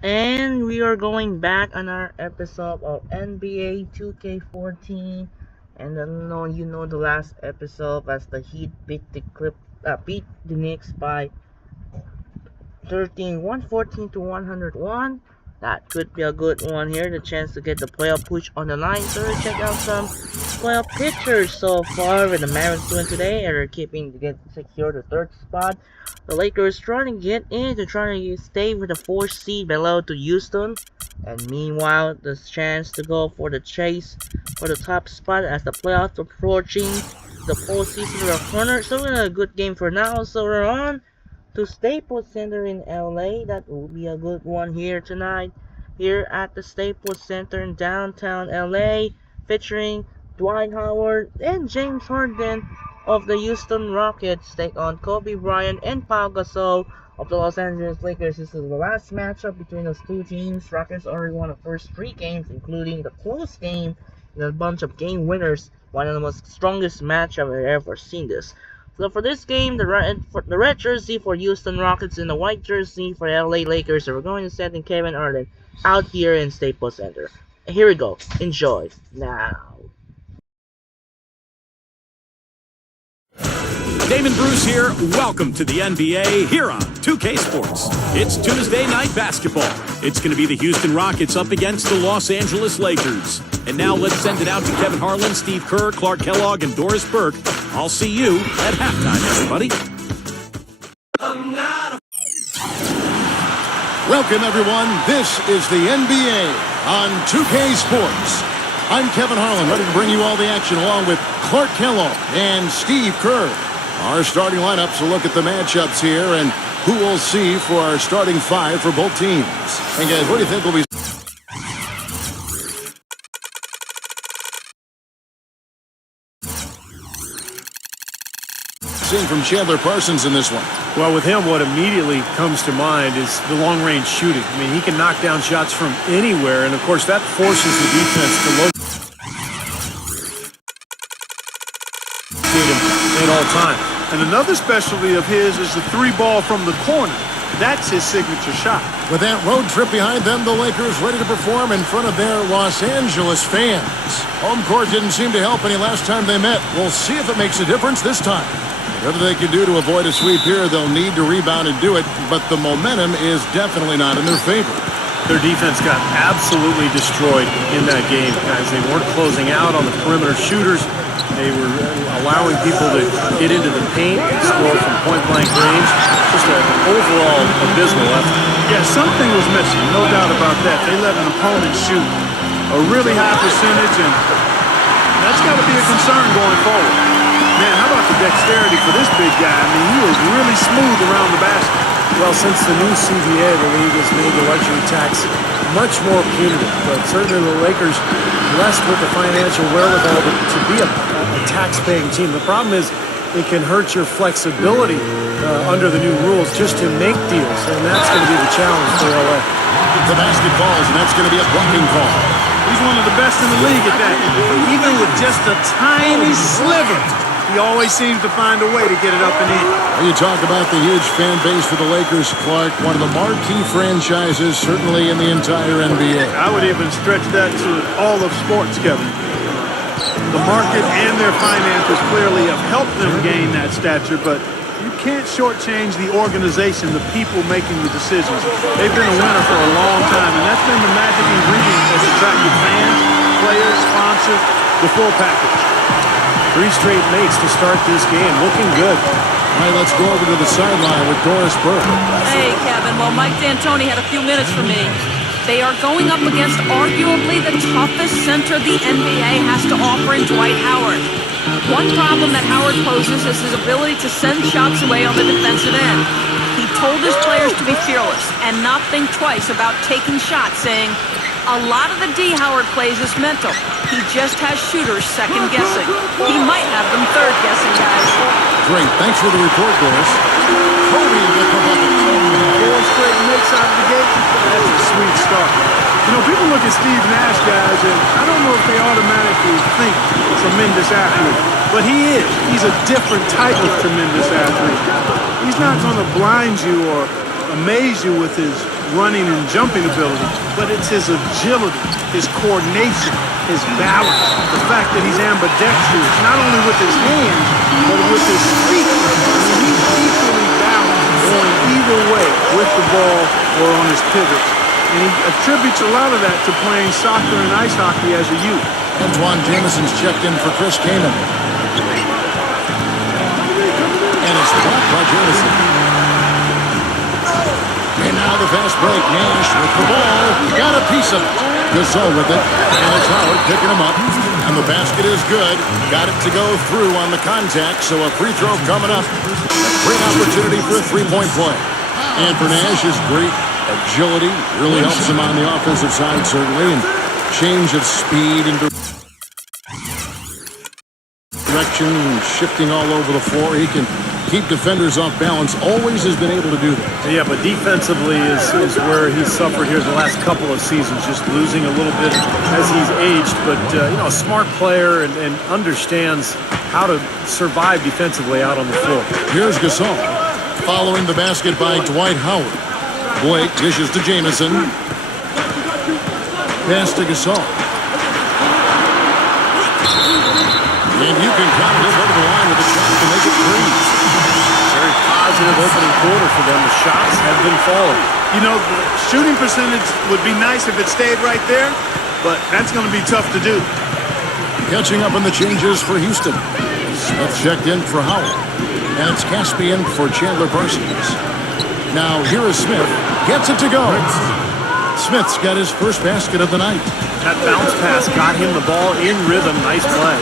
And we are going back on our episode of NBA 2K14. And I know you know the last episode as the Heat beat the Knicks by 114 to 101. That could be a good one here. The chance to get the playoff push on the line. So let's check out some playoff pictures so far with the Mavericks doing today. And they're keeping to get secure the third spot. The Lakers trying to get in to try to stay with the fourth seed below to Houston. And meanwhile, the chance to go for the chase for the top spot as the playoffs approaching the postseason of the corner. So a good game for now. So we're on to Staples Center in LA. That will be a good one here tonight. Here at the Staples Center in downtown LA, featuring Dwight Howard and James Harden of the Houston Rockets take on Kobe Bryant and Pau Gasol of the Los Angeles Lakers. This is the last matchup between those two teams. Rockets already won the first three games, including the close game and a bunch of game winners. One of the most strongest matchup I've ever seen this. So for this game, the red jersey for Houston Rockets and the white jersey for LA Lakers. So we're going to send in Kevin Harlan out here in Staples Center. And here we go. Enjoy now. Damon Bruce here. Welcome to the NBA here on 2K Sports. It's Tuesday night basketball. It's going to be the Houston Rockets up against the Los Angeles Lakers. And now let's send it out to Kevin Harlan, Steve Kerr, Clark Kellogg, and Doris Burke. I'll see you at halftime, everybody. Welcome, everyone. This is the NBA on 2K Sports. I'm Kevin Harlan, ready to bring you all the action along with Clark Kellogg and Steve Kerr. Our starting lineups will look at the matchups here and who we'll see for our starting five for both teams. And guys, what do you think will be seeing from Chandler Parsons in this one? Well, with him, what immediately comes to mind is the long-range shooting. I mean, he can knock down shots from anywhere, and of course, that forces the defense to locate him at all times. And another specialty of his is the three ball from the corner. That's his signature shot. With that road trip behind them, the Lakers ready to perform in front of their Los Angeles fans. Home court didn't seem to help any last time they met. We'll see if it makes a difference this time. Whatever they can do to avoid a sweep here, they'll need to rebound and do it, but the momentum is definitely not in their favor. Their defense got absolutely destroyed in that game, guys. They weren't closing out on the perimeter shooters. They were allowing people to get into the paint and score from point-blank range. Just an overall abysmal effort. Yeah, something was missing, no doubt about that. They let an opponent shoot a really high percentage, and that's got to be a concern going forward. Man, how about the dexterity for this big guy? I mean, he is really smooth around the basket. Well, since the new CBA, the league has made the luxury tax much more punitive. But certainly the Lakers blessed with the financial wherewithal to be a tax-paying team. The problem is it can hurt your flexibility under the new rules just to make deals, and that's going to be the challenge for LA. The basket falls, and that's going to be a blocking call. He's one of the best in the league at that. Even with just a tiny sliver, he always seems to find a way to get it up and in. You talk about the huge fan base for the Lakers, Clark, one of the marquee franchises certainly in the entire NBA. I would even stretch that to all of sports, Kevin. The market and their finances clearly have helped them gain that stature, but you can't shortchange the organization, the people making the decisions. They've been a winner for a long time, and that's been the magic ingredient that's attracted fans, players, sponsors, the full package. 3 straight mates to start this game. Looking good. All right, let's go over to the sideline with Doris Burke. Hey, Kevin. Well, Mike D'Antoni had a few minutes for me. They are going up against arguably the toughest center the NBA has to offer in Dwight Howard. One problem that Howard poses is his ability to send shots away on the defensive end. He told his players to be fearless and not think twice about taking shots, saying, "A lot of the D Howard plays is mental. He just has shooters second-guessing. He might have them third-guessing, guys." Great. Thanks for the report, Doris. Kobe with the bucket. 4 straight makes out of the gate. That's a sweet start. You know, people look at Steve Nash, guys, and I don't know if they automatically think tremendous athlete, but he is. He's a different type of tremendous athlete. He's not going to blind you or amaze you with his running and jumping ability, but it's his agility, his coordination, his balance, the fact that he's ambidextrous, not only with his hands, but with his feet. I mean, he's equally balanced going either way with the ball or on his pivots. And he attributes a lot of that to playing soccer and ice hockey as a youth. Antoine Jameson's checked in for Chris Kaman. And it's blocked by Jameson. And now the fast break. Nash with the ball. Got a piece of it. Gasol with it. And it's Howard picking him up. And the basket is good. Got it to go through on the contact. So a free throw coming up. A great opportunity for a three-point play. And for Nash is great agility. Really helps him on the offensive side, certainly. And change of speed and direction and shifting all over the floor. He can keep defenders off balance. Always has been able to do that. Yeah, but defensively is where he's suffered here the last couple of seasons, just losing a little bit as he's aged. But, a smart player and understands how to survive defensively out on the floor. Here's Gasol. Following the basket by Dwight Howard. Blake dishes to Jamison. Pass to Gasol. And you can count him over the line with a shot to make it three. Very positive opening quarter for them. The shots have been falling. You know, the shooting percentage would be nice if it stayed right there, but that's going to be tough to do. Catching up on the changes for Houston. Smith checked in for Howard. And it's Caspian for Chandler Parsons. Now here is Smith. Gets it to go. Smith's got his first basket of the night. That bounce pass got him the ball in rhythm. Nice play.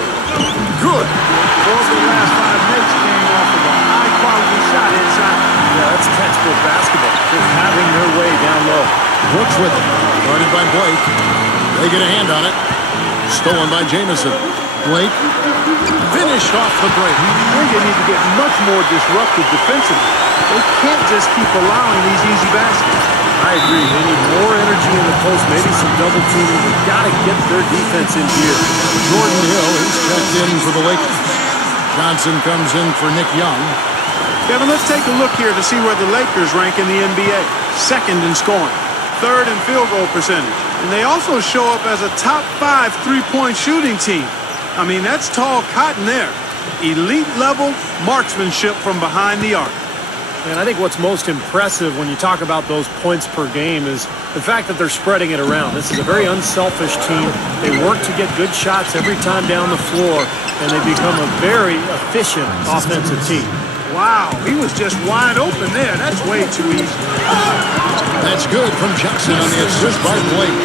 Good. 4 of the last 5 minutes came off of a high-quality shot inside. Yeah, that's textbook basketball. Just having their way down low. Brooks with it. Guarded by Blake. They get a hand on it. Stolen by Jamison. Blake finished off the break. I think they need to get much more disruptive defensively. They can't just keep allowing these easy baskets. I agree. They need more energy in the post, maybe some double teaming. They've got to get their defense in here. Jordan Hill is checked in for the Lakers. Johnson comes in for Nick Young. Kevin, let's take a look here to see where the Lakers rank in the NBA. Second in scoring, third in field goal percentage. And they also show up as a top 5 three-point shooting team. I mean, that's tall cotton there. Elite level marksmanship from behind the arc. And I think what's most impressive when you talk about those points per game is the fact that they're spreading it around. This is a very unselfish team. They work to get good shots every time down the floor, and they become a very efficient offensive team. Wow, he was just wide open there. That's way too easy. That's good from Johnson on the assist by Blake.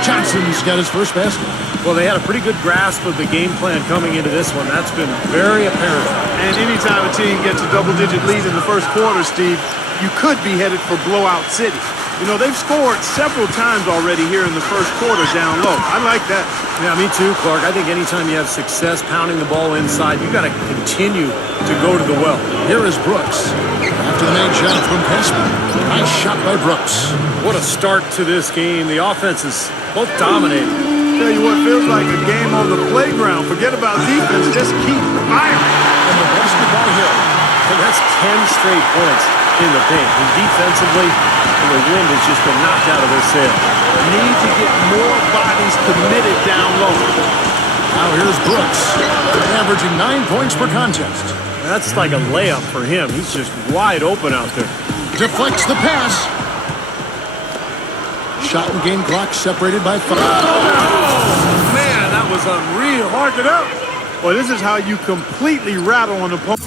Johnson's got his first basket. Well, they had a pretty good grasp of the game plan coming into this one. That's been very apparent. And anytime a team gets a double-digit lead in the first quarter, Steve, you could be headed for blowout city. You know, they've scored several times already here in the first quarter down low. I like that. Yeah, me too, Clark. I think anytime you have success pounding the ball inside, you've got to continue to go to the well. Here is Brooks. After the main shot from Casper. Nice shot by Brooks. What a start to this game. The offense is both dominating. Tell you what, feels like a game on the playground. Forget about defense, just keep firing. And the basketball here. And that's 10 straight points in the paint. And defensively, the wind has just been knocked out of their sails. Need to get more bodies committed down low. Now here's Brooks, averaging 9 points per contest. That's like a layup for him. He's just wide open out there. Deflects the pass. Shot and game clock separated by 5. Man, that was unreal. Mark it up. Well, this is how you completely rattle an opponent.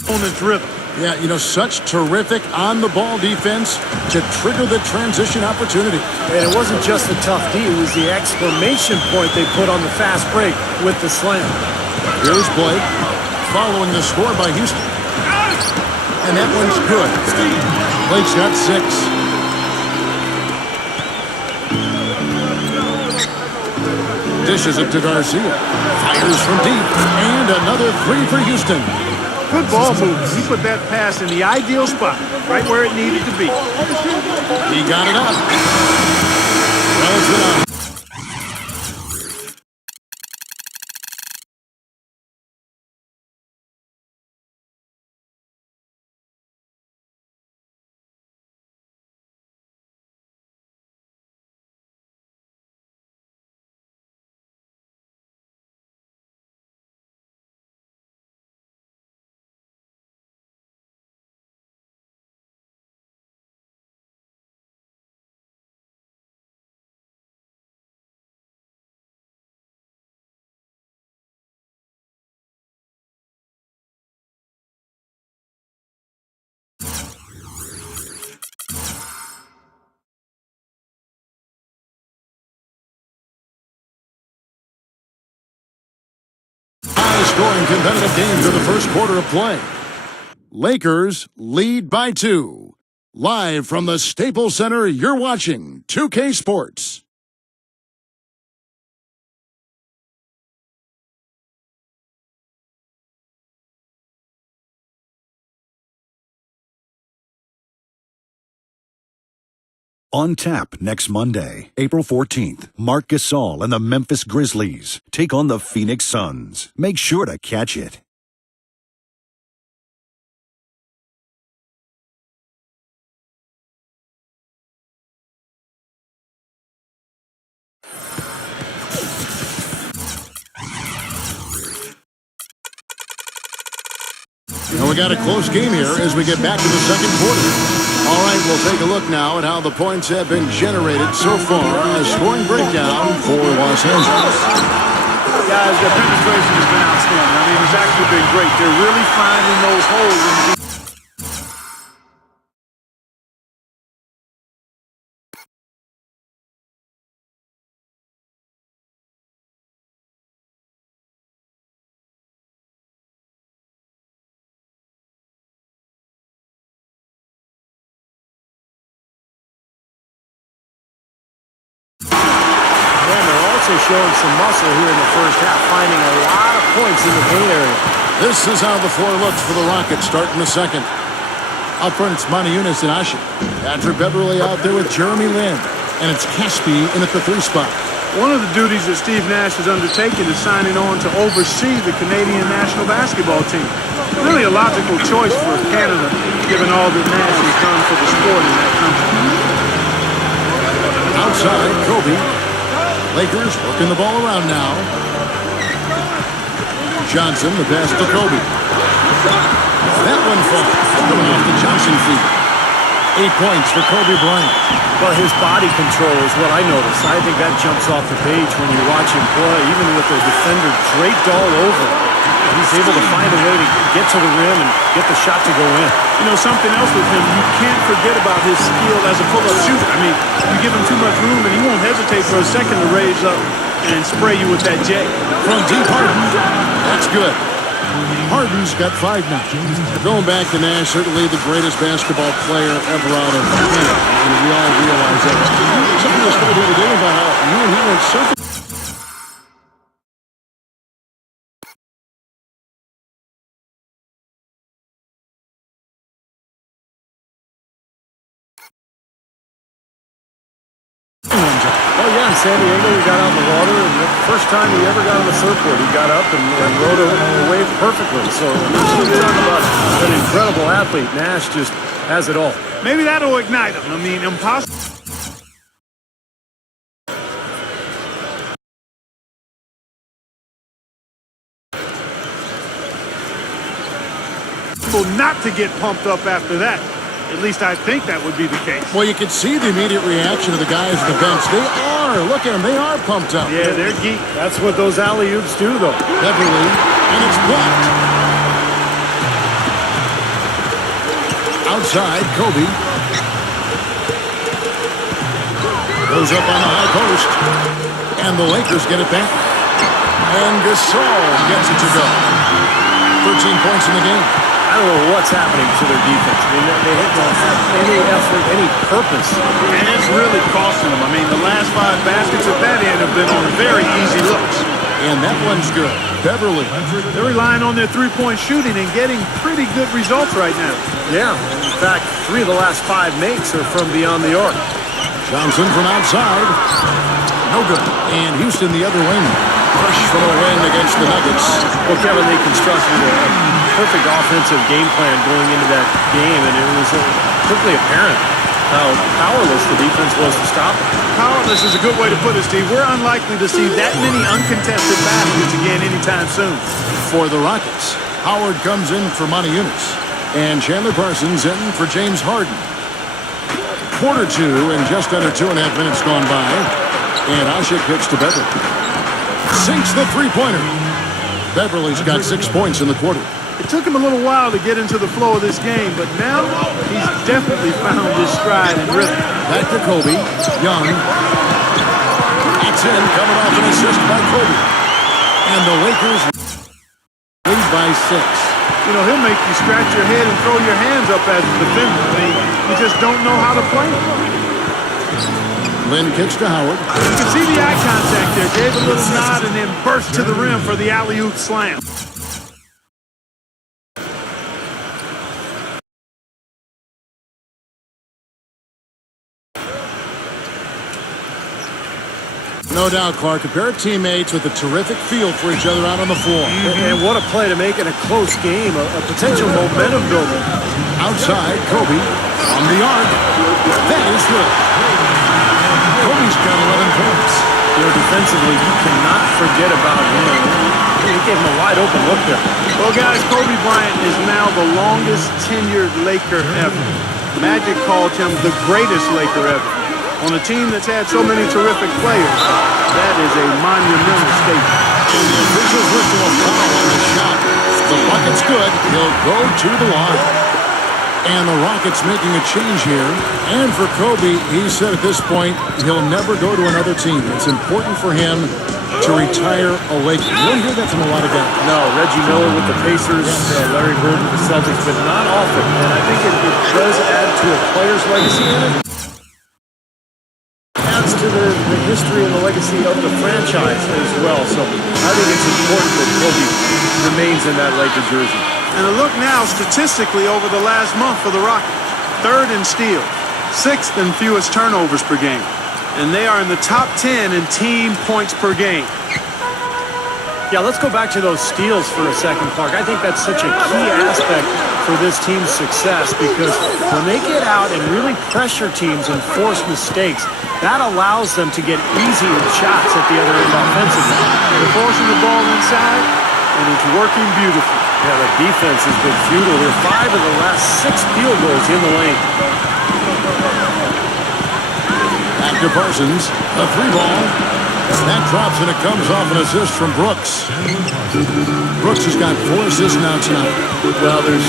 Opponent's rhythm. Yeah, you know, such terrific on-the-ball defense to trigger the transition opportunity. And it wasn't just the tough D, it was the exclamation point they put on the fast break with the slam. Here's Blake, following the score by Houston. And that one's good. Blake's got 6. Dishes it to Garcia. Fires from deep. And another 3 for Houston. Good ball movement. He put that pass in the ideal spot, right where it needed to be. He got it up. Well, it's been on. High-scoring competitive games of the first quarter of play. Lakers lead by 2. Live from the Staples Center, you're watching 2K Sports. On tap next Monday, April 14th, Marc Gasol and the Memphis Grizzlies take on the Phoenix Suns. Make sure to catch it. And we got a close game here as we get back to the second quarter. All right, we'll take a look now at how the points have been generated so far. A scoring breakdown for Los Angeles. Guys, their penetration has been outstanding. I mean, it's actually been great. They're really finding those holes in the showing some muscle here in the first half, finding a lot of points in the paint area. This is how the floor looks for the Rockets starting the second. Up front, it's Moniunas and Ashe. Patrick Beverley out there with Jeremy Lin. And it's Caspi in at the 3 spot. One of the duties that Steve Nash has undertaken is signing on to oversee the Canadian national basketball team. Really a logical choice for Canada, given all that Nash has done for the sport in that country. Outside, Kobe. Lakers working the ball around now. Johnson, the pass to Kobe. That one falls. Coming off the Johnson feet. 8 points for Kobe Bryant. Well, his body control is what I notice. I think that jumps off the page when you watch him play, even with the defender draped all over. He's able to find a way to get to the rim and get the shot to go in. You know, something else with him, you can't forget about his skill as a pull-up shooter. I mean, you give him too much room and he won't hesitate for a second to raise up and spray you with that J. From deep Harden. That's good. Harden's got 5 now. Going back to Nash, certainly the greatest basketball player ever out of Canada. And we all realize that. Something was said the other day about how you and he went surfing. Oh, yeah, in San Diego, he got out in the water, and the first time he ever got on the surfboard, he got up and rode a wave perfectly. So, we're talking about an incredible athlete. Nash just has it all. Maybe that'll ignite him. I mean, impossible not to get pumped up after that. At least I think that would be the case. Well, you can see the immediate reaction of the guys at the bench. They are. Look at them. They are pumped up. Yeah, they're geek. That's what those alley-oops do, though. Beverly, and it's blocked. Outside, Kobe. Goes up on the high post. And the Lakers get it back. And Gasol gets it to go. 13 points in the game. I don't know what's happening to their defense. I mean, they don't have any effort, any purpose. And it's really costing them. I mean, the last 5 baskets at that end have been on very easy looks. And that one's good. Beverly. They're relying on their three-point shooting and getting pretty good results right now. Yeah. In fact, 3 of the last 5 makes are from beyond the arc. Johnson from outside. No good. And Houston the other wing. Fresh from a win against the Nuggets. Well, Kevin, they constructed a perfect offensive game plan going into that game, and it was quickly apparent how powerless the defense was to stop it. Powerless is a good way to put it, Steve. We're unlikely to see that many uncontested baskets again anytime soon. For the Rockets, Howard comes in for Monty Eunice. And Chandler Parsons in for James Harden. Quarter two and just under 2.5 minutes gone by. And Asik hits to Beverly. Sinks the three-pointer. Beverly's got 6 points in the quarter. It took him a little while to get into the flow of this game, but now he's definitely found his stride and rhythm. Back to Kobe. Young. It's in, coming off an assist by Kobe. And the Lakers lead by 6. You know, he'll make you scratch your head and throw your hands up as a defender. I mean, you just don't know how to play him. Lynn kicks to Howard. You can see the eye contact there. Gave a little nod and then burst to the rim for the alley-oop slam. No doubt, Clark. A pair of teammates with a terrific feel for each other out on the floor. And what a play to make in a close game, a potential momentum builder. Outside, Kobe on the arc. That is good. Kobe's got 11 points. You know, defensively, you cannot forget about him. He gave him a wide open look there. Well, guys, Kobe Bryant is now the longest tenured Laker ever. Magic called him the greatest Laker ever. On a team that's had so many terrific players, that is a monumental statement. And the officials whistle a foul on the shot. The bucket's good. He'll go to the line. And the Rockets making a change here. And for Kobe, he said at this point, he'll never go to another team. It's important for him to retire a Laker. You don't hear that from a lot of guys. No, Reggie Miller with the Pacers, Larry Bird with the Celtics, but not often. And I think it does add to a player's legacy in it. Adds to the history and the legacy of the franchise as well. So I think it's important that Kobe remains in that Laker jersey. And a look now statistically over the last month for the Rockets. 3rd in steals, 6th in fewest turnovers per game. And they are in the top 10 in team points per game. Yeah, let's go back to those steals for a second, Clark. I think that's such a key aspect for this team's success because when they get out and really pressure teams and force mistakes, that allows them to get easy shots at the other end offensively. They're forcing the ball inside, and it's working beautifully. Yeah, the defense has been futile. They're 5 of the last 6 field goals in the lane. Back to Parsons. A 3-ball. That drops, and it comes off an assist from Brooks. Brooks has got 4 assists now tonight. Well, there's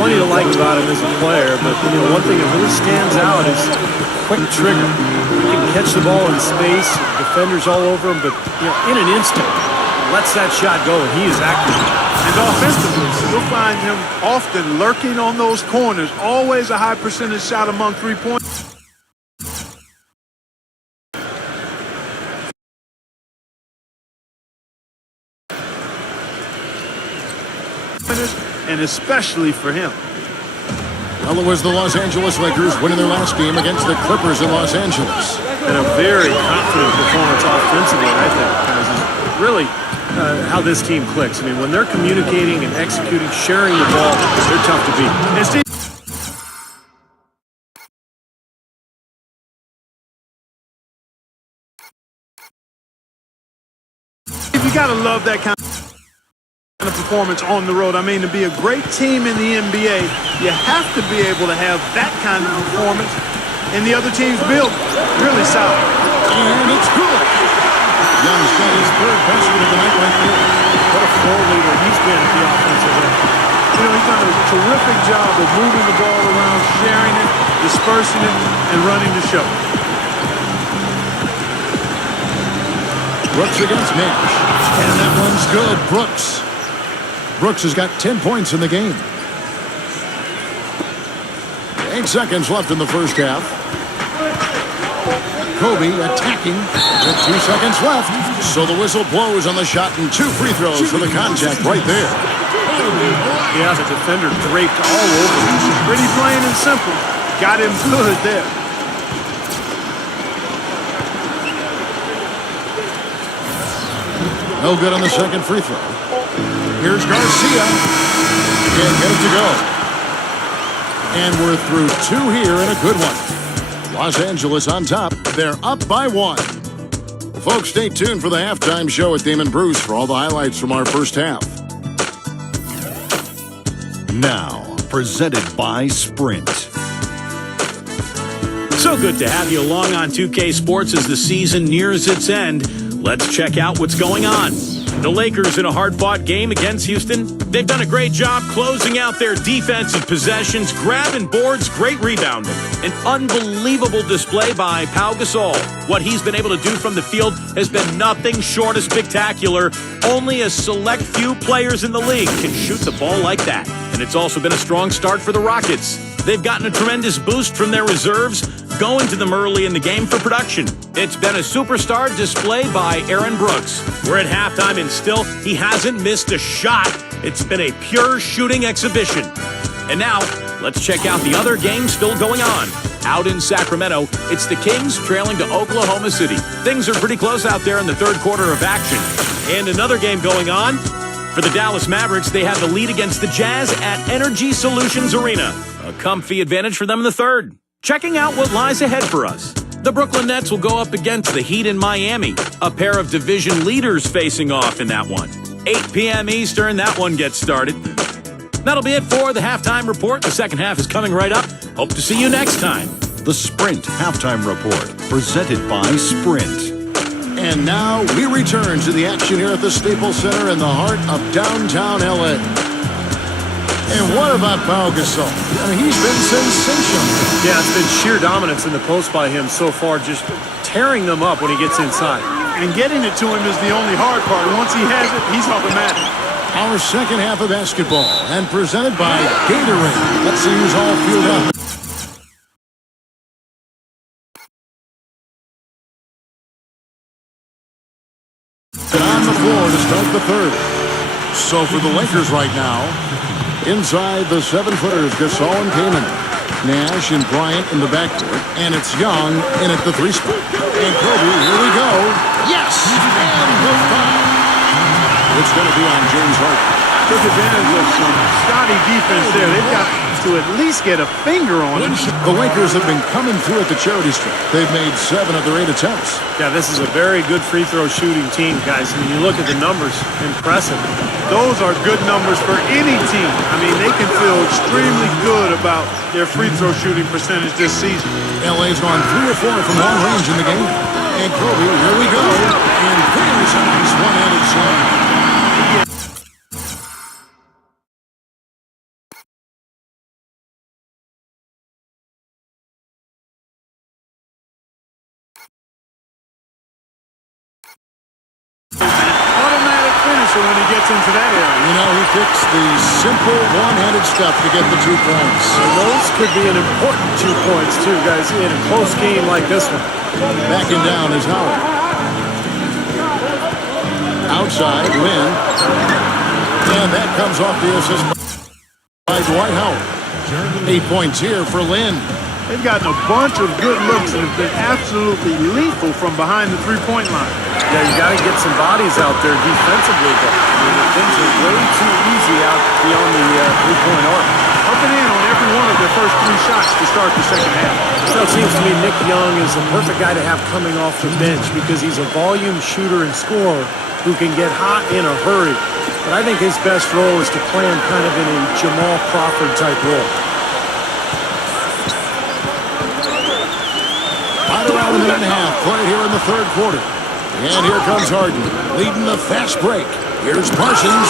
plenty to like about him as a player, but you know, one thing that really stands out is the quick trigger. He can catch the ball in space, defenders all over him, but you know, in an instant, lets that shot go, and he is accurate. And offensively, you'll find him often lurking on those corners. Always a high percentage shot among three-pointers. And especially for him. Well, it was the Los Angeles Lakers winning their last game against the Clippers in Los Angeles. And a very confident performance offensively, I think, guys, is really how this team clicks. I mean, when they're communicating and executing, sharing the ball, they're tough to beat. And Steve, you got to love that kind of performance on the road. I mean, to be a great team in the NBA, you have to be able to have that kind of performance in the other team's building. Really solid. And it's good. Young's got his 3rd basket of the night right there. What a floor leader he's been at the offensive end. You know, he's done a terrific job of moving the ball around, sharing it, dispersing it, and running the show. Brooks against Nash. And that one's good. Brooks has got 10 points in the game. 8 seconds left in the first half. Kobe attacking with 2 seconds left. So the whistle blows on the shot and 2 free throws for the contact right there. Yeah, the defender draped all over him. Pretty plain and simple. Got him good there. No good on the second free throw. Here's Garcia. Can't get it to go. And we're through 2 here and a good one. Los Angeles on top. They're up by 1. Folks, stay tuned for the halftime show at Damon Bruce for all the highlights from our first half. Now, presented by Sprint. So good to have you along on 2K Sports as the season nears its end. Let's check out what's going on. The Lakers in a hard-fought game against Houston. They've done a great job closing out their defensive possessions, grabbing boards, great rebounding. An unbelievable display by Pau Gasol. What he's been able to do from the field has been nothing short of spectacular. Only a select few players in the league can shoot the ball like that. And it's also been a strong start for the Rockets. They've gotten a tremendous boost from their reserves, going to them early in the game for production. It's been a superstar display by Aaron Brooks. We're at halftime and still he hasn't missed a shot. It's been a pure shooting exhibition. And now, let's check out the other game still going on. Out in Sacramento, it's the Kings trailing to Oklahoma City. Things are pretty close out there in the third quarter of action. And another game going on. For the Dallas Mavericks, they have the lead against the Jazz at Energy Solutions Arena. A comfy advantage for them in the third. Checking out what lies ahead for us. The Brooklyn Nets will go up against the Heat in Miami. A pair of division leaders facing off in that one. 8 p.m. Eastern, that one gets started. That'll be it for the halftime report. The second half is coming right up. Hope to see you next time. The Sprint Halftime Report, presented by Sprint. And now we return to the action here at the Staples Center in the heart of downtown L.A. And what about Pau Gasol? I mean, he's been sensational. Yeah, it's been sheer dominance in the post by him so far, just tearing them up when he gets inside. And getting it to him is the only hard part. Once he has it, he's automatic. Our second half of basketball, and presented by Gatorade. Let's see who's all fueled up. And on the floor to start the third. So for the Lakers right now, inside the 7-footers, Gasol and Kaman. Nash and Bryant in the backcourt, and it's Young in at the 3 spot. And Kobe, here we go. Yes! And the foul. It's going to be on James Harden. Took advantage of some shoddy defense there. They've got to at least get a finger on him. The Lakers have been coming through at the charity stripe. They've made 7 of their 8 attempts. Yeah, this is a very good free throw shooting team, guys. I mean, you look at the numbers, impressive. Those are good numbers for any team. I mean, they can feel extremely good about their free throw shooting percentage this season. LA's gone 3 or 4 from long range in the game. And Kobe, here we go. And there's a nice one-handed slam. Automatic finisher when he gets into that area. You know, he picks the simple one-handed stuff to get the 2 points. And those could be an important 2 points, too, guys, in a close game like this one. Backing down is Howard. Outside, Lynn. And that comes off the assist by Dwight Howard. 8 points here for Lynn. They've gotten a bunch of good looks and have been absolutely lethal from behind the three-point line. Yeah, you got to get some bodies out there defensively, but I mean, things are way too easy out beyond the three-point arc. Up and in on every one of their first 3 shots to start the second half. So it seems to me Nick Young is the perfect guy to have coming off the bench because he's a volume shooter and scorer who can get hot in a hurry. But I think his best role is to play him kind of in a Jamal Crawford type role. Right around a minute and a half played here in the third quarter. And here comes Harden, leading the fast break. Here's Parsons,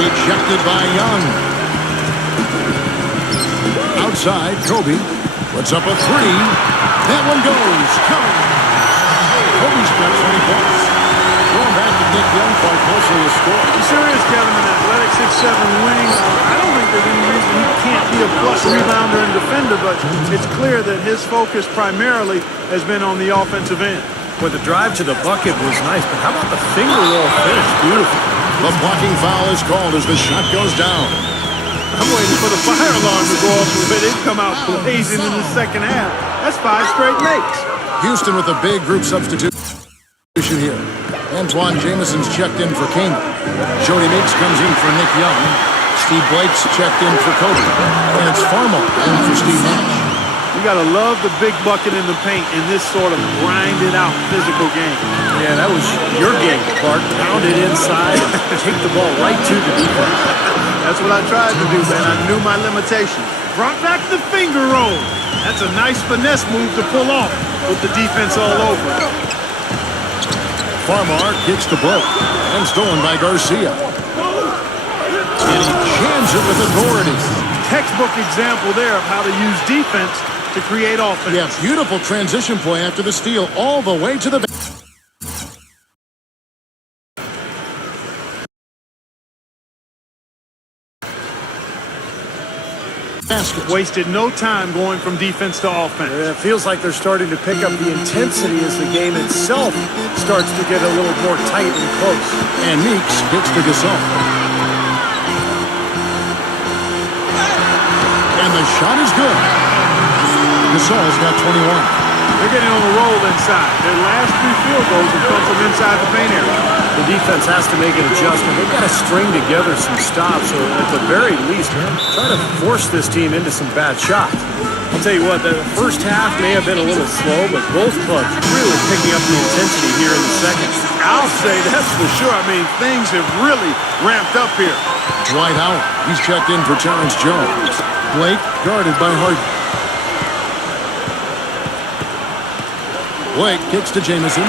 ejected by Young. Outside, Kobe puts up a 3. That one goes. Coming. Kobe's got 20 points. Going back to Nick Young quite closely to score. He sure is, Kevin, an athletic 6'7" wing. I don't think there's any reason he can't be a plus rebounder and defender, but it's clear that his focus primarily has been on the offensive end. Well, the drive to the bucket was nice, but how about the finger roll finish? Beautiful. The blocking foul is called as the shot goes down. I'm waiting for the fire alarm to go off so they'd come out blazing in the second half. That's 5 straight makes. Houston with a big group substitution here. Antoine Jameson's checked in for Kane. Jody Meeks comes in for Nick Young. Steve Blake's checked in for Kobe. And it's Farmo in for Steve Nash. You got to love the big bucket in the paint in this sort of grinded-out physical game. Yeah, that was your game, Clark. Pound it inside and take the ball right to the defense. That's what I tried to do, man. I knew my limitations. Brought back the finger roll. That's a nice finesse move to pull off with the defense all over. Farmar kicks to Blake and stolen by Garcia. And he jams it with authority. Textbook example there of how to use defense to create offense. Yeah, beautiful transition play after the steal all the way to the basket. Wasted no time going from defense to offense. It feels like they're starting to pick up the intensity as the game itself starts to get a little more tight and close. And Meeks gets to Gasol. And the shot is good. Gasol's got 21. They're getting on a roll inside. Their last 3 field goals have come from inside the paint area. The defense has to make an adjustment. They've got to string together some stops, or at the very least, try to force this team into some bad shots. I'll tell you what, the first half may have been a little slow, but both clubs really picking up the intensity here in the second. I'll say that's for sure. I mean, things have really ramped up here. Dwight Howard. He's checked in for Terrence Jones. Blake guarded by Harden. Blake kicks to Jamison.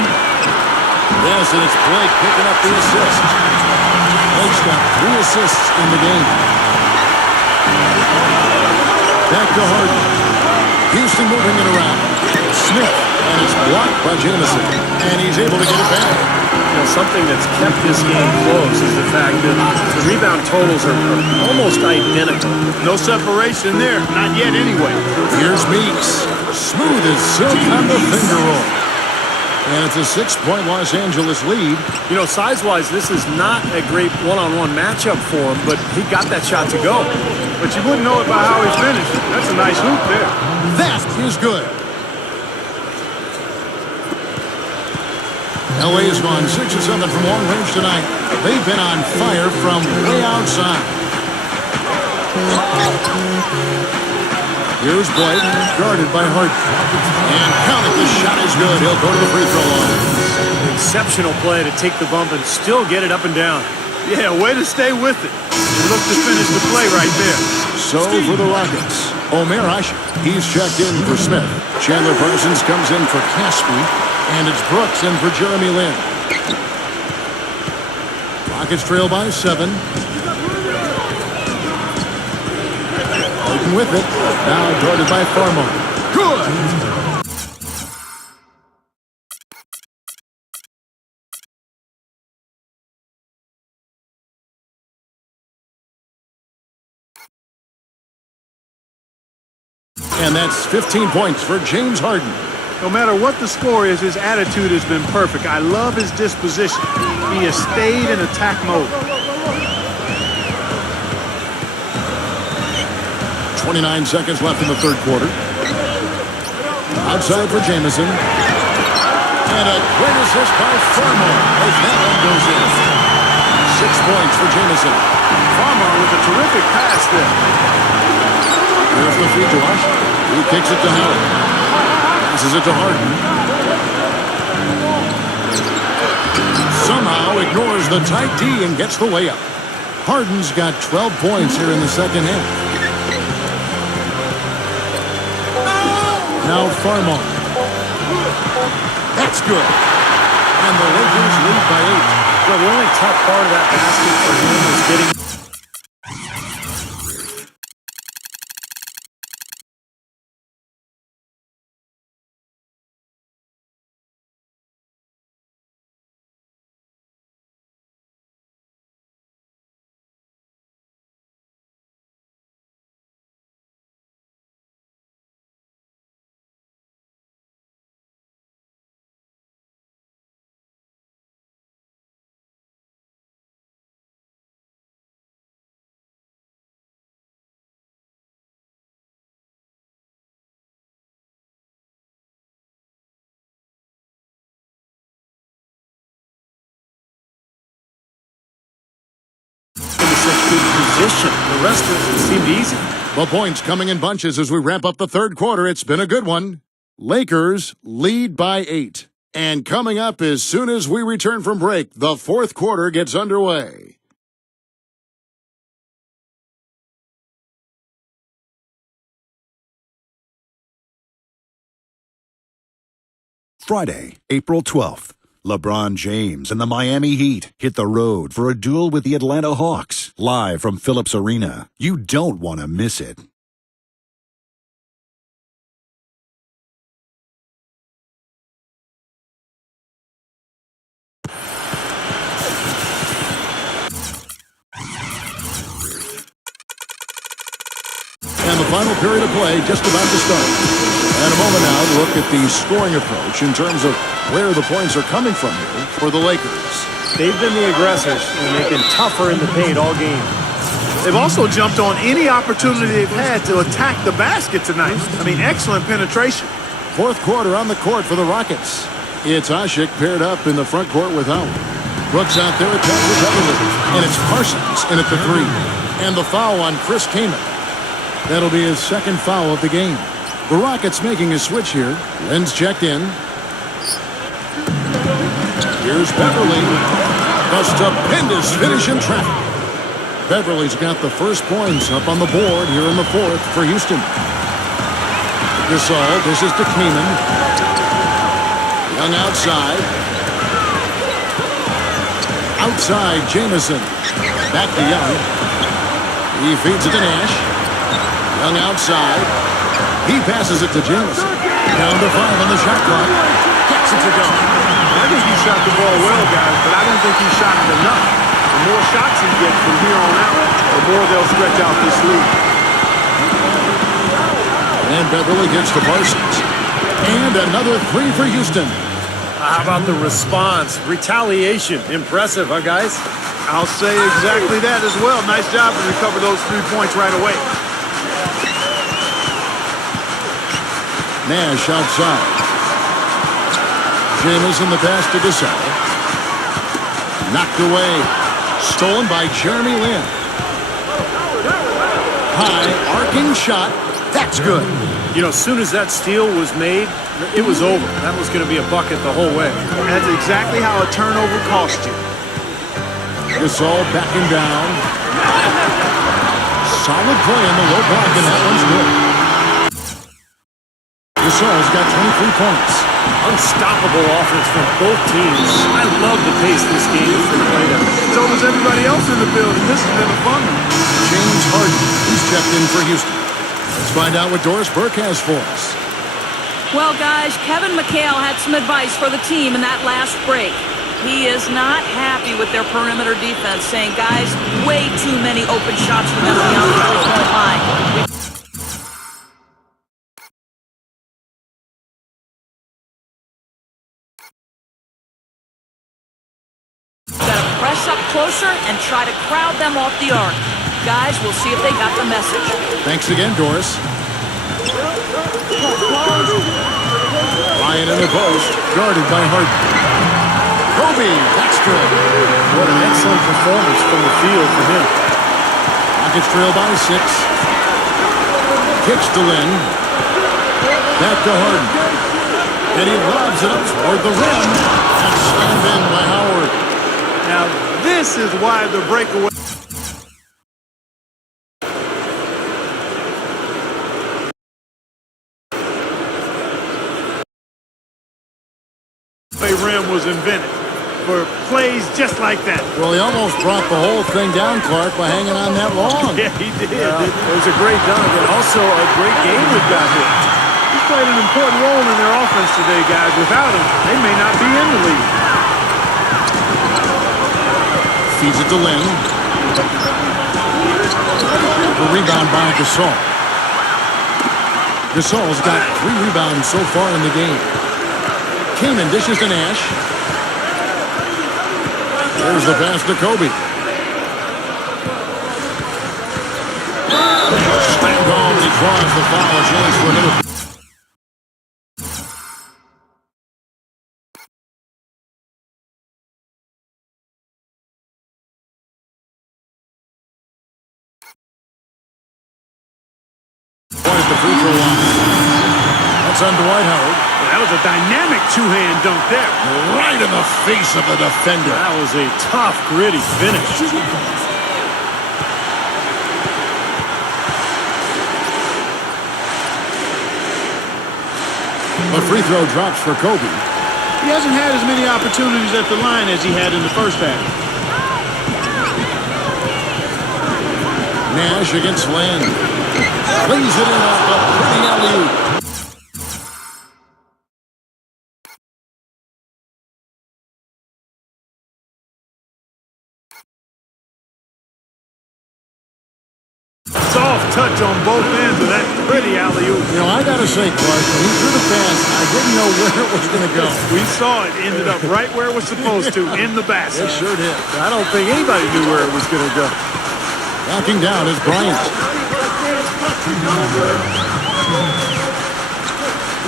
Yes, and it's Blake picking up the assist. Blake's got 3 assists in the game. Back to Harden. Houston moving it around. Smith, and it's blocked by Jamison. And he's able to get it back. You know, something that's kept this game close is the fact that the rebound totals are almost identical. No separation there. Not yet anyway. Here's Meeks. Smooth as silk on the finger roll. And it's a 6-point Los Angeles lead. You know, size-wise, this is not a great one-on-one matchup for him, but he got that shot to go. But you wouldn't know it by how he finished. That's a nice hoop there. That is good. LA has gone 6 or 7 from long range tonight. They've been on fire from way outside. Here's Blake, guarded by Harden. And count it, the shot is good. He'll go to the free throw line. Exceptional play to take the bump and still get it up and down. Yeah, way to stay with it. And look to finish the play right there. So for the Rockets, Omer Asher. He's checked in for Smith. Chandler Parsons comes in for Caspi. And it's Brooks in for Jeremy Lin. Rockets trail by 7. Harden with it. Now guarded by Farmo. Good! And that's 15 points for James Harden. No matter what the score is, his attitude has been perfect. I love his disposition. He has stayed in attack mode. 29 seconds left in the third quarter. Outside for Jamison. And a great assist by Farmer as that one goes in. 6 points for Jamison. Farmer with a terrific pass there. Here's the feed to Usher. He kicks it to Howard. Passes it to Harden. Somehow ignores the tight D and gets the layup. Harden's got 12 points here in the second half. Now Farmar. That's good. And the Lakers lead by 8. Well, the only tough part of that basket for him was getting transition. The rest of it seemed easy. The points coming in bunches as we wrap up the third quarter. It's been a good one. Lakers lead by 8. And coming up as soon as we return from break, the fourth quarter gets underway. Friday, April 12th. LeBron James and the Miami Heat hit the road for a duel with the Atlanta Hawks, live from Phillips Arena. You don't want to miss it. And the final period of play just about to start. And a moment now to look at the scoring approach in terms of where the points are coming from here for the Lakers. They've been the aggressors, and they've been tougher in the paint all game. They've also jumped on any opportunity they've had to attack the basket tonight. I mean, excellent penetration. Fourth quarter on the court for the Rockets. It's Asik paired up in the front court with Howard. Brooks out there attached with Beverly. And it's Parsons in at the 3. And the foul on Chris Kaman. That'll be his second foul of the game. The Rockets making a switch here. Len's checked in. Here's Beverly. A stupendous finish in traffic. Beverly's got the first points up on the board here in the fourth for Houston. Gasol dishes to Kaman. Young outside. Outside, Jamison. Back to Young. He feeds it to Nash. Young outside. He passes it to Jamison. Down to 5 on the shot clock. Gets it to go. I think he shot the ball well, guys, but I don't think he shot it enough. The more shots he gets from here on out, the more they'll stretch out this lead. And Beverly gets to Parsons. And another 3 for Houston. How about the response? Retaliation. Impressive, huh, guys? I'll say exactly that as well. Nice job to recover those 3 points right away. Nash outside. Jamison the pass to Gasol. Knocked away. Stolen by Jeremy Lin. High arcing shot. That's good. You know, as soon as that steal was made, it was over. That was going to be a bucket the whole way. That's exactly how a turnover cost you. Gasol backing down. Solid play in the low block, and that one's good. Gasol's got 23 points. Unstoppable offense from both teams. I love the pace this game has been played at. So does everybody else in the building. This has been a fun one. James Harden, he's checked in for Houston. Let's find out what Doris Burke has for us. Well, guys, Kevin McHale had some advice for the team in that last break. He is not happy with their perimeter defense, saying, guys, way too many open shots for them beyond the three-point line. Got to press up closer and try to crowd them off the arc. Guys, we'll see if they got the message. Thanks again, Doris. Ryan in the post, guarded by Harden. Kobe, that's good. What an excellent performance from the field for him. Rockets trail by 6. Kicks to Lin. Back to Harden. And he lobs it up toward the rim. And slammed in by Howard. Now, this is why the breakaway... rim was invented for plays just like that. Well, he almost brought the whole thing down, Clark, by hanging on that long. Yeah, he did. It was a great dunk and also a great game we've got here. He's played an important role in their offense today, guys. Without him, they may not be in the league. Feeds it to Lin. The rebound by Gasol. Gasol's got 3 rebounds so far in the game. Kaman dishes to Nash. There's the pass to Kobe. Slammed home, and he draws the foul. Chance for another. the free throw line. That's on Dwight Howard. Well, that was a dynamic two-hand dunk there. Right in the face of the defender. That was a tough, gritty finish. The free throw drops for Kobe. He hasn't had as many opportunities at the line as he had in the first half. Nash against Lynn. Lays it in off a pretty alley-oop. Soft touch on both ends of that pretty alley-oop. You know, I got to say, Clark, when he threw the pass, I didn't know where it was going to go. We saw it ended up right where it was supposed to, in the basket. It sure did. I don't think anybody knew where it was going to go. Backing down is Bryant.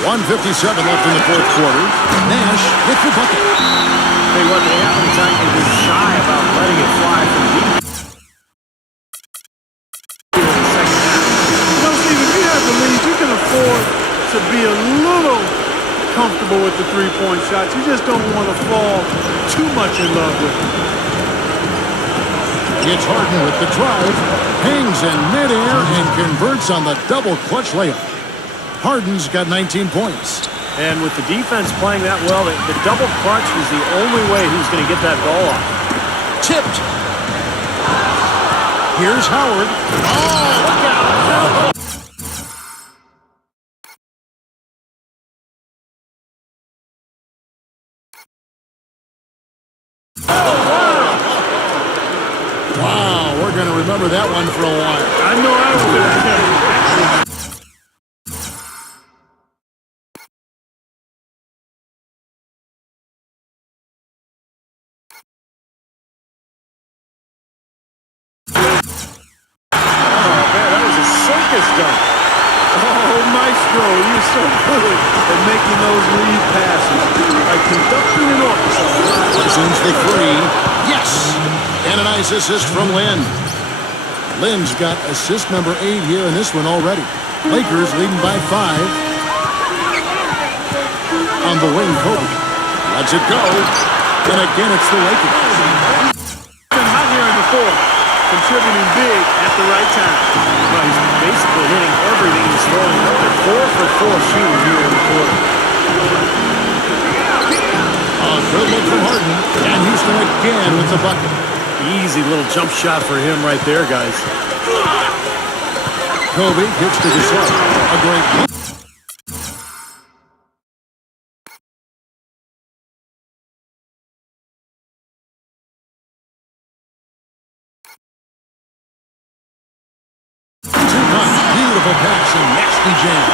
1:57 left in the fourth quarter. Nash with the bucket. Hey, what they haven't exactly been shy about letting it fly from deep. You can afford to be a little comfortable with the three-point shots. You just don't want to fall too much in love with it. It's Harden with the drive, hangs in midair, and converts on the double clutch layup. Harden's got 19 points. And with the defense playing that well, the double clutch was the only way he was going to get that ball off. Tipped. Here's Howard. Oh, look out. Wow, we're going to remember that one for a while. I know I would. Maestro, you're so good at making those lead passes. Like conducting an orchestra. Sends the three. Yes! And a nice assist from Lynn. Lynn's got assist number 8 here in this one already. Lakers leading by 5. On the wing, Kobe. Lets it go. And again, it's the Lakers. Been hot here in the fourth. Contributing big at the right time. Well, he's basically hitting everything he's throwing up. They're 4 for 4 shooting here in the quarter. Good look from Harden. And Houston again with the bucket. Easy little jump shot for him right there, guys. Kobe gets to the slide. A great look. Beautiful pass and nasty jam.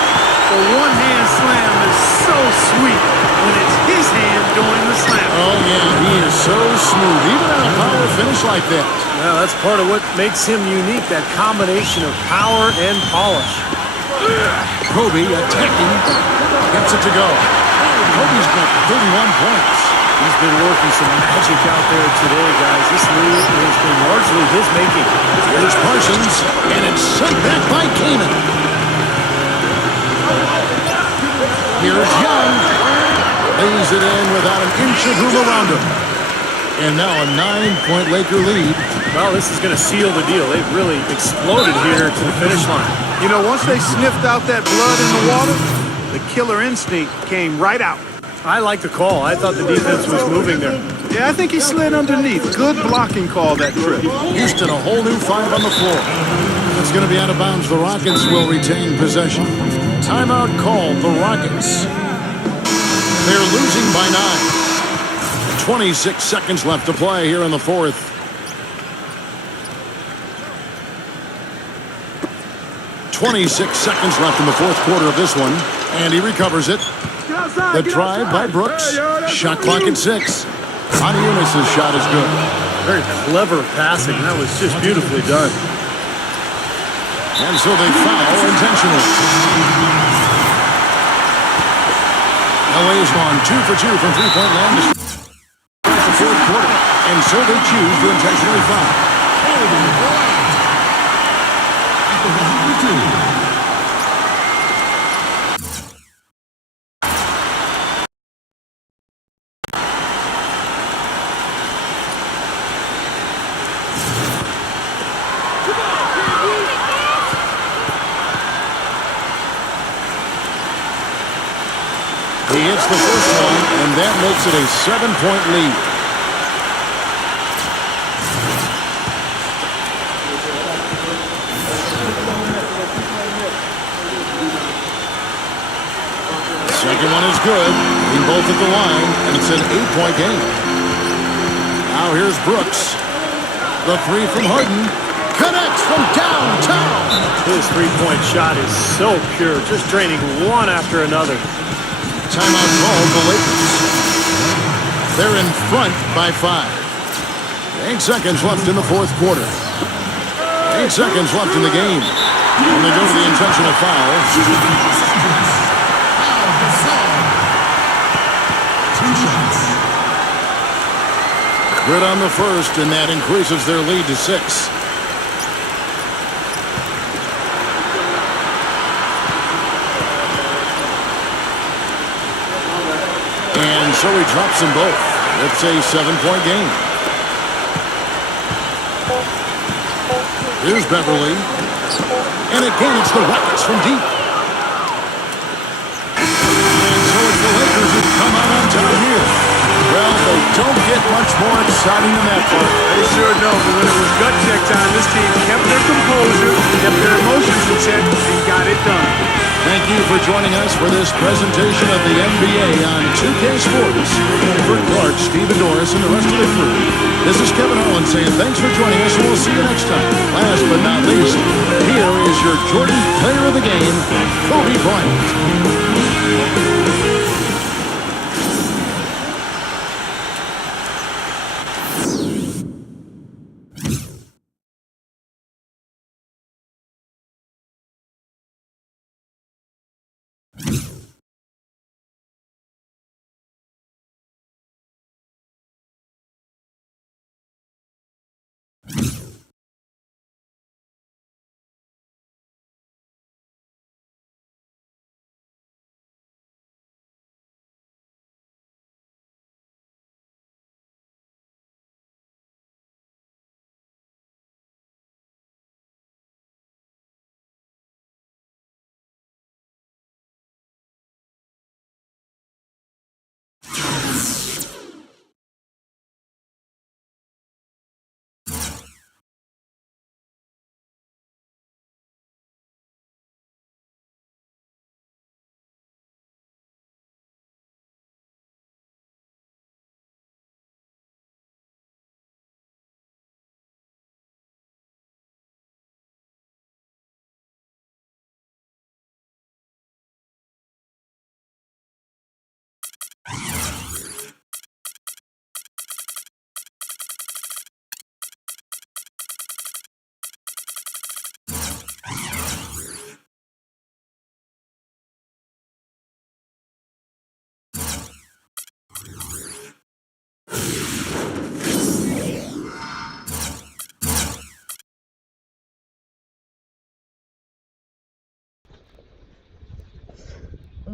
The one-hand slam is so sweet when it's his hand doing the slam. Oh, yeah, he is so smooth, even on a power finish like that. Well, that's part of what makes him unique, that combination of power and polish. Kobe attacking, gets it to go. Kobe's got 31 points. He's been working some magic out there today, guys. This lead has been largely his making. Here's Parsons, and it's sent back by Kanan. Here's Young. Lays it in without an inch of room around him. And now a 9-point Laker lead. Well, this is going to seal the deal. They've really exploded here to the finish line. You know, once they sniffed out that blood in the water, the killer instinct came right out. I like the call. I thought the defense was moving there. Yeah, I think he slid underneath. Good blocking call that trip. Houston, a whole new 5 on the floor. It's going to be out of bounds. The Rockets will retain possession. Timeout called, the Rockets. They're losing by 9. 26 seconds left to play here in the fourth. .26 seconds left in the fourth quarter of this one. And he recovers it. The drive by Brooks. Shot clock at 6. Monty Eunice's shot is good. Very clever passing. That was just beautifully done. And so they foul intentionally. LA's gone 2 for 2 from three-point land. The fourth quarter. And so they choose to intentionally foul. hits the first one, and that makes it a 7-point lead. Second one is good. We both at the line, and it's an 8-point game. Now here's Brooks. The three from Harden. Connects from downtown. His three-point shot is so pure, just draining one after another. Timeout called the Lakers. They're in front by 5. 8 seconds left in the fourth quarter. 8 seconds left in the game. When they go to the intentional foul. Good on the first, and that increases their lead to 6. And so he drops them both. It's a 7-point game. Here's Beverly. And again, it's the Rockets from deep. And so it's the Lakers who come out on top here. Well, they don't get much more exciting than that part. They sure don't, but when it was gut check time, this team kept their composure, kept their emotions in check, and got it done. Thank you for joining us for this presentation of the NBA on 2K Sports. For Clark, Stephen Norris, and the rest of the crew, this is Kevin Harlan saying thanks for joining us, and we'll see you next time. Last but not least, here is your Jordan Player of the Game, Kobe Bryant.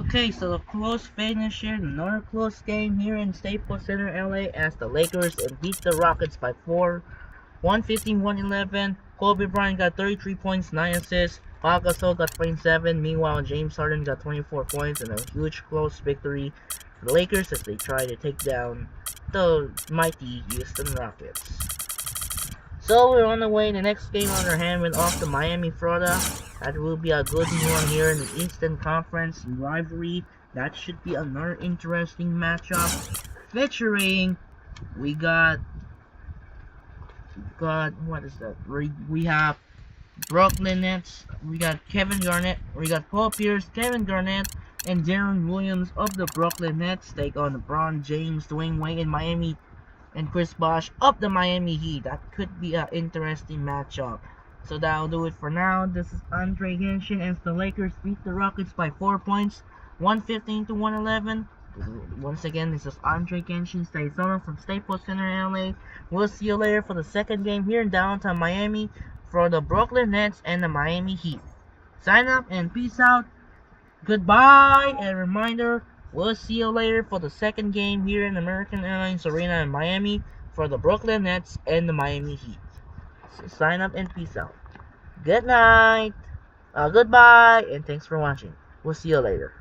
Okay, so the close finish here, another close game here in Staples Center, LA, as the Lakers beat the Rockets by 4, 115-111. Kobe Bryant got 33 points, 9 assists. Pau Gasol got 27. Meanwhile, James Harden got 24 points and a huge close victory for the Lakers as they try to take down the mighty Houston Rockets. So we're on the way. The next game on our hand went off to Miami, Florida. That will be a good one here in the Eastern Conference rivalry. That should be another interesting matchup. Featuring, we got what is that? We have Brooklyn Nets. We got Kevin Garnett. We got Paul Pierce, Kevin Garnett, and Deron Williams of the Brooklyn Nets take on LeBron James, Dwayne Wade, and Miami, and Chris Bosh of the Miami Heat. That could be an interesting matchup. So that'll do it for now. This is Andre Genshin as the Lakers beat the Rockets by 4 points, 115-111. Once again, this is Andre Genshin Stayzona from Staples Center, LA. We'll see you later for the second game here in downtown Miami for the Brooklyn Nets and the Miami Heat. Sign up and peace out. Goodbye, and reminder, we'll see you later for the second game here in American Airlines Arena in Miami for the Brooklyn Nets and the Miami Heat. So sign up and peace out. Good night, goodbye, and thanks for watching. We'll see you later.